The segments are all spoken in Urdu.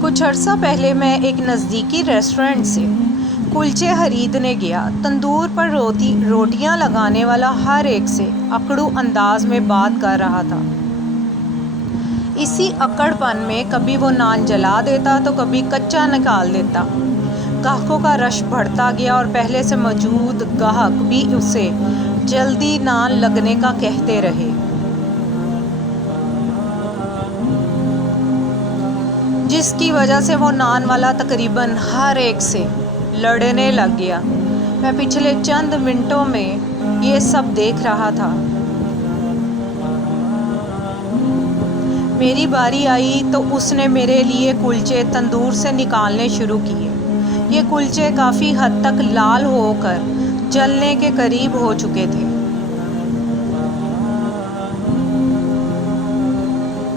کچھ عرصہ پہلے میں ایک نزدیکی ریسٹورنٹ سے کلچے خریدنے گیا۔ تندور پر روٹیاں لگانے والا ہر ایک سے اکڑو انداز میں بات کر رہا تھا۔ اسی اکڑ پن میں کبھی وہ نان جلا دیتا تو کبھی کچا نکال دیتا۔ گاہکوں کا رش بڑھتا گیا اور پہلے سے موجود گاہک بھی اسے جلدی نان لگنے کا کہتے رہے۔ جس کی وجہ سے وہ نان والا تقریباً ہر ایک سے لڑنے لگ گیا۔ میں پچھلے چند منٹوں میں یہ سب دیکھ رہا تھا۔ میری باری آئی تو اس نے میرے لیے کلچے تندور سے نکالنے شروع کیے۔ یہ کلچے کافی حد تک لال ہو کر جلنے کے قریب ہو چکے تھے۔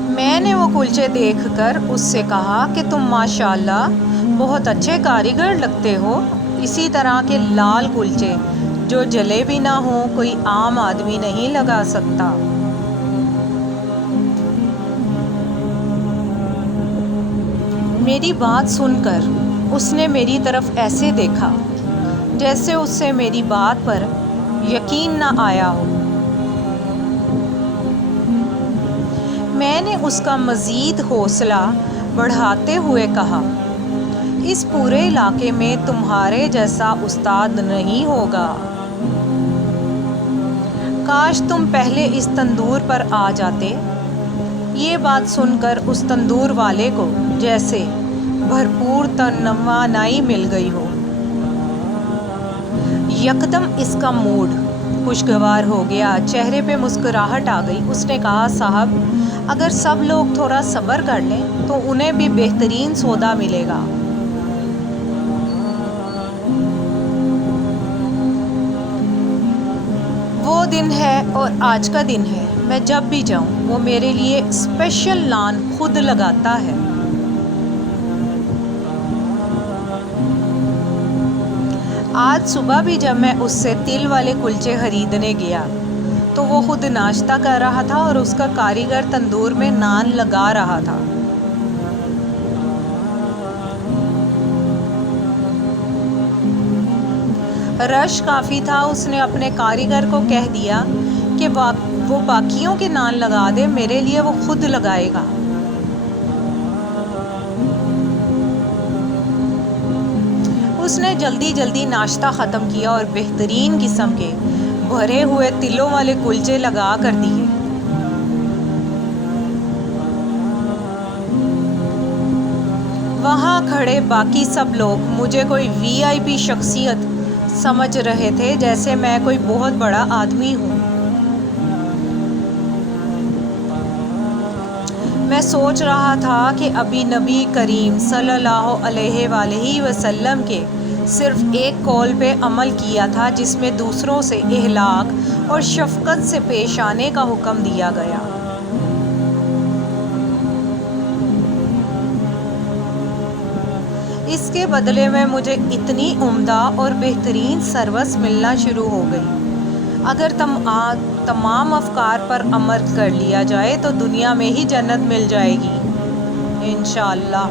میں نے وہ کلچے دیکھ کر اس سے کہا کہ تم ماشاءاللہ بہت اچھے کاریگر لگتے ہو۔ اسی طرح کے لال کلچے جو جلے بھی نہ ہوں کوئی عام آدمی نہیں لگا سکتا۔ میری بات سن کر اس نے میری طرف ایسے دیکھا جیسے اس سے میری بات پر یقین نہ آیا ہو۔ میں نے اس کا مزید حوصلہ بڑھاتے ہوئے کہا، اس پورے علاقے میں تمہارے جیسا استاد نہیں ہوگا۔ کاش تم پہلے اس تندور پر آ جاتے۔ یہ بات سن کر اس تندور والے کو جیسے بھرپور توانائی مل گئی ہو۔ یکدم اس کا موڈ خوشگوار ہو گیا، چہرے پہ مسکراہٹ آ گئی۔ اس نے کہا، صاحب اگر سب لوگ تھوڑا صبر کر لیں تو انہیں بھی بہترین سودا ملے گا۔ وہ دن ہے اور آج کا دن ہے، میں جب بھی جاؤں وہ میرے لیے اسپیشل نان خود لگاتا ہے۔ آج صبح بھی جب میں اس سے تل والے کلچے خریدنے گیا تو وہ خود ناشتہ کر رہا تھا اور اس کا کاریگر تندور میں نان لگا رہا تھا۔ رش کافی تھا۔ اس نے اپنے کاریگر کو کہہ دیا کہ وہ باقیوں کے نان لگا دے، میرے لیے وہ خود لگائے گا۔ اس نے جلدی جلدی ناشتہ ختم کیا اور بہترین قسم کے بھرے ہوئے تلوں والے کلچے لگا کر دیے۔ وہاں کھڑے باقی سب لوگ مجھے کوئی VIP شخصیت سمجھ رہے تھے، جیسے میں کوئی بہت بڑا آدمی ہوں۔ میں سوچ رہا تھا کہ ابھی نبی کریم صلی اللہ علیہ وآلہ وسلم کے صرف ایک قول پہ عمل کیا تھا جس میں دوسروں سے اخلاق اور شفقت سے پیش آنے کا حکم دیا گیا۔ اس کے بدلے میں مجھے اتنی عمدہ اور بہترین سروس ملنا شروع ہو گئی۔ اگر تمام افکار پر عمل کر لیا جائے تو دنیا میں ہی جنت مل جائے گی انشاءاللہ۔